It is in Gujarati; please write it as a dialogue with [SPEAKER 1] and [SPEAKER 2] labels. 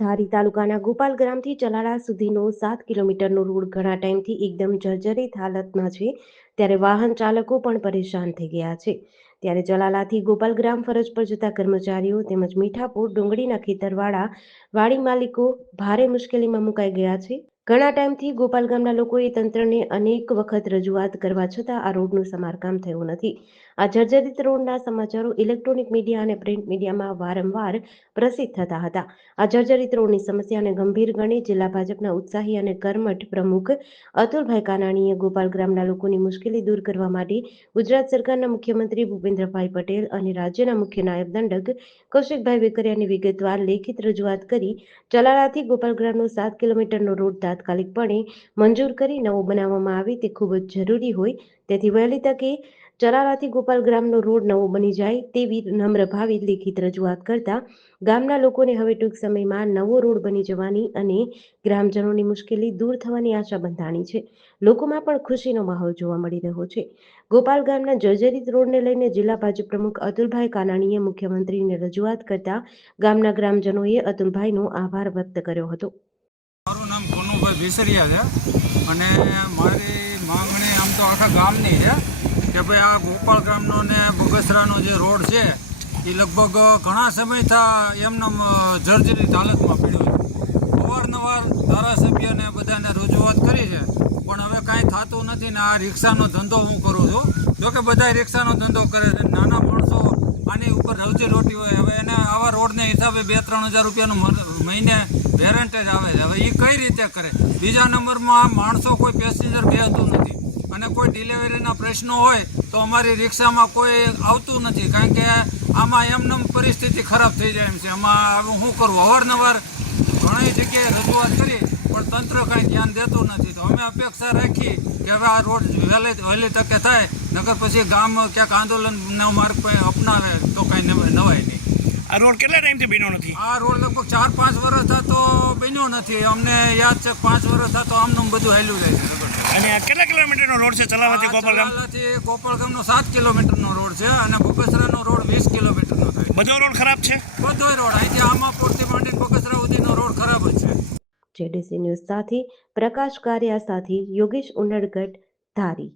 [SPEAKER 1] ધારી તાલુકાના ગોપાલ ગ્રામથી ચલાળા સુધીનો સાત કિલોમીટરનો રોડ ઘણા ટાઈમથી એકદમ જર્જરિત હાલતમાં છે. ત્યારે વાહન ચાલકો પણ પરેશાન થઈ ગયા છે. ત્યારે ચલાલાથી ગોપાલ ગ્રામ ફરજ પર જતા કર્મચારીઓ તેમજ મીઠાપુર ડુંગળીના ખેતરવાળા વાડી માલિકો ભારે મુશ્કેલીમાં મુકાઈ ગયા છે. ઘણા ટાઈમથી ગોપાલ ગામના લોકોએ તંત્રને અનેક વખત રજૂઆત કરવા છતાં આ રોડનું સમારકામ થયું નથી. આ જર્જરિત રોડના સમાચારો ઇલેક્ટ્રોનિક મીડિયા અને પ્રિન્ટ મીડિયામાં વારંવાર પ્રસિદ્ધ થતા હતા. આ જર્જરિત રોડની સમસ્યાને ગંભીર ગણી જિલ્લા ભાજપના ઉત્સાહી અને કર્મઠ પ્રમુખ અતુલભાઈ કાનાણીએ ગોપાલ ગ્રામના લોકોની મુશ્કેલી દૂર કરવા માટે ગુજરાત સરકારના મુખ્યમંત્રી ભૂપેન્દ્રભાઈ પટેલ અને રાજ્યના મુખ્ય નાયબ દંડક કૌશિકભાઈ વેકરિયાની વિગતવાર લેખિત રજૂઆત કરી ચલાલાથી ગોપાલ ગ્રામનો સાત કિલોમીટરનો રોડ તાત્કાલિકપણે મંજૂર કરી નવો બનાવવામાં આવે તે ખૂબ જ જરૂરી હોય. તેથી વહેલી તકે ચરારાથી ગોપાલ ગ્રામનો રોડ નવો બની જાય તેવી નમ્ર ભાવે લેખિત રજૂઆત કરતા ગામના લોકોને હવે ટૂંક સમયમાં નવો રોડ બની જવાની અને ગ્રામજનોની મુશ્કેલી દૂર થવાની આશા બંધાણી છે. લોકોમાં પણ ખુશીનો માહોલ જોવા મળી રહ્યો છે. ગોપાલ ગામના જર્જરિત રોડને લઈને જિલ્લા ભાજપ પ્રમુખ અતુલભાઈ કાનાણીએ મુખ્યમંત્રીને રજૂઆત કરતા ગામના ગ્રામજનોએ અતુલભાઈનો આભાર વ્યક્ત કર્યો હતો.
[SPEAKER 2] નામ કોનુભાઈ ભીસરિયા છે. અને મારી માંગણી આમ તો આખા ગામની છે કે ભાઈ આ ગોપાલ ગ્રામનો ને બગસરાનો જે રોડ છે એ લગભગ ઘણા સમયથી એમનામ જર્જરિત હાલતમાં પડ્યો છે. અવારનવાર ધારાસભ્યને બધાને રજૂઆત કરી છે, પણ હવે કાંઈ થતું નથી ને આ રિક્ષાનો ધંધો હું કરું છું. જોકે બધા રિક્ષાનો ધંધો કરે છે. નાના માણસો આની ઉપર રોજી રોટી હોય. હવે એને આવા રોડને હિસાબે બે ત્રણ હજાર રૂપિયાનું મહિને વેરંટેજ આવે છે. હવે એ કઈ રીતે કરે? બીજા નંબરમાં માણસો કોઈ પેસેન્જર બેહતું નથી. અને કોઈ ડિલિવરીના પ્રશ્નો હોય તો અમારી રિક્ષામાં કોઈ આવતું નથી. કારણ કે આમાં એમનેમ પરિસ્થિતિ ખરાબ થઈ જાય એમ છે. આમાં હું શું કરવું અવારનવાર ઘણી જગ્યાએ રજૂઆત કરી પણ તંત્ર કાંઈ ધ્યાન દેતું નથી. તો અમે અપેક્ષા રાખી કે હવે આ રોડ વહેલી વહેલી તકે થાય નકર પછી ગામ ક્યાંક આંદોલનનો માર્ગ અપનાવે તો કાંઈ નવાય નવાય નહીં.
[SPEAKER 3] આ રોડ કેટલા ટાઈમથી બન્યો નથી?
[SPEAKER 2] આ રોડ લગભગ ચાર પાંચ વર્ષ થતો બન્યો નથી. અમને યાદ છે પાંચ વર્ષ થતો આમનું બધું હેલું જાય છે
[SPEAKER 3] અને કેટલા કિલોમીટરનો રોડ છે? ચલાવવાથી
[SPEAKER 2] આ
[SPEAKER 3] ગોપાલ ગામ
[SPEAKER 2] ચલાલાથી ગોપાલગામનો સાત કિલોમીટરનો રોડ છે અને બગસરાનો રોડ વીસ કિલોમીટરનો થાય.
[SPEAKER 3] બધો રોડ ખરાબ છે?
[SPEAKER 2] બધો રોડ. અહીંથી આમાં પૂરતી માંડીને બગસરા સુધીનો રોડ ખરાબ જ છે.
[SPEAKER 1] જેડીસી ન્યૂઝ સાથે પ્રકાશ કારિયા સાથે યોગેશ ઉનડગઢ ધારી.